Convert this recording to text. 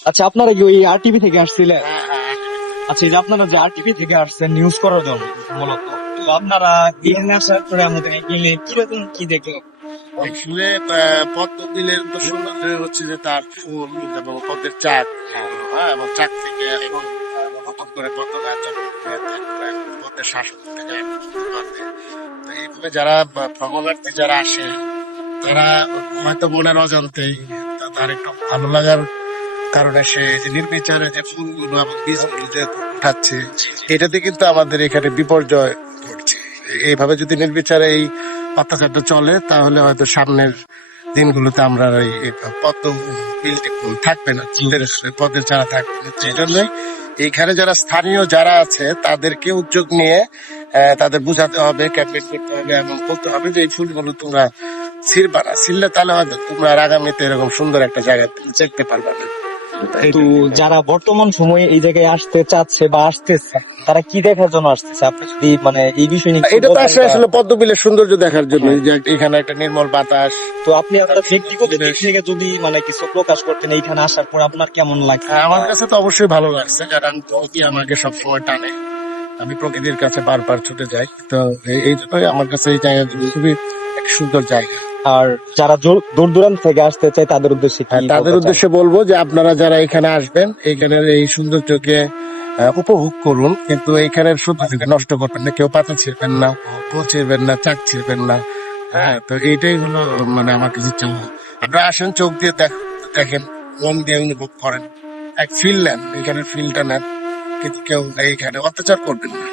আচ্ছা, আপনারা কি ওই আরটিভি থেকে আসছিলেন? আচ্ছা, এই যে আপনারা যে আরটিভি থেকে আসছেন নিউজ করার জন্য মূলত, তো আপনারা এখানে আসার পরে আমাদের গেলে কিরকম কি দেখলেন? আসলে পদ্ম বিলের তো সৌন্দর্য হচ্ছে যে তার ফুল এবং পদ্মের চাক, হ্যাঁ, এবং চাক থেকে এখন নতুন করে পদ্ম গাছ জন্মে, তারপরে পদ্মের শাসন থেকে তো এইভাবে যারা ভ্রমণার্থী যারা আসে তারা হয়তো মনের অজান্তেই তার একটু ভালো লাগার কারণে সে যে নির্বিচারে যে ফুলগুলো এবং বীজগুলো যে উঠাচ্ছে, এটাতে কিন্তু আমাদের এখানে বিপর্যয় ঘটছে। এইভাবে যদি নির্বিচারে এই অত্যাচারটা চলে তাহলে হয়তো সামনের দিনগুলোতে আমরা এই পদ্ম বিলটি থাকবে না, পদ্মের চারা থাকবে না। সেই জন্যই এইখানে যারা স্থানীয় যারা আছে তাদেরকে উদ্যোগ নিয়ে তাদের বোঝাতে হবে, ক্যাম্পেইন করতে হবে এবং বলতে হবে যে এই ফুলগুলো তোমরা ছিড়বা না, ছিড়লে তাহলে হয়তো তোমরা আর আগামীতে এরকম সুন্দর একটা জায়গায় দেখতে পারবা না। তো যারা বর্তমান সময়ে এই জায়গায় আসতে চাচ্ছে বা আসতেছে, তারা কি দেখার জন্য আসতেছে? আপনি যদি মানে এই বিষয় নিয়ে কিছু এটা তো বলতেন আসলে বা- আসলে পদ্মবিলের সৌন্দর্য দেখার জন্য, যে এখানে একটা নির্মল বাতাস। তো আপনি আপনার ব্যক্তিগত দিক থেকে যদি মানে কিছু প্রকাশ করতেন এইখানে আসার পর আপনার কেমন লাগছে? আমার কাছে তো অবশ্যই ভালো লাগছে, কারণ প্রকৃতি আমাকে সবসময় টানে। আমি প্রকৃতির কাছে বারবার ছুটে যাই, তো এই জন্যই আমার কাছে এই জায়গা খুবই একটা সুন্দর জায়গা। আর যারা দূর দূরান্ত থেকে আসতে চায় তাদের উদ্দেশ্যে কি তাদের বলতে চান? উদ্দেশ্যে বলবো যে আপনারা যারা এখানে আসবেন এইখানের এই সৌন্দর্যকে উপভোগ করুন, কিন্তু এইখানের সৌন্দর্যকে নষ্ট করবেন না। কেউ পাতা ছিঁড়বেন না, ফুল ছিঁড়বেন না, চাক ছিঁড়বেন না। হ্যাঁ, তো এইটাই হলো মানে আমার কাছে চাওয়া। আপনারা আসেন, চোখ দিয়ে দেখেন, মন দিয়ে অনুভব করেন, এক ফিল নেন, এখানে ফিলটা নেন, কিন্তু কেউ এইখানে অত্যাচার করবেন না।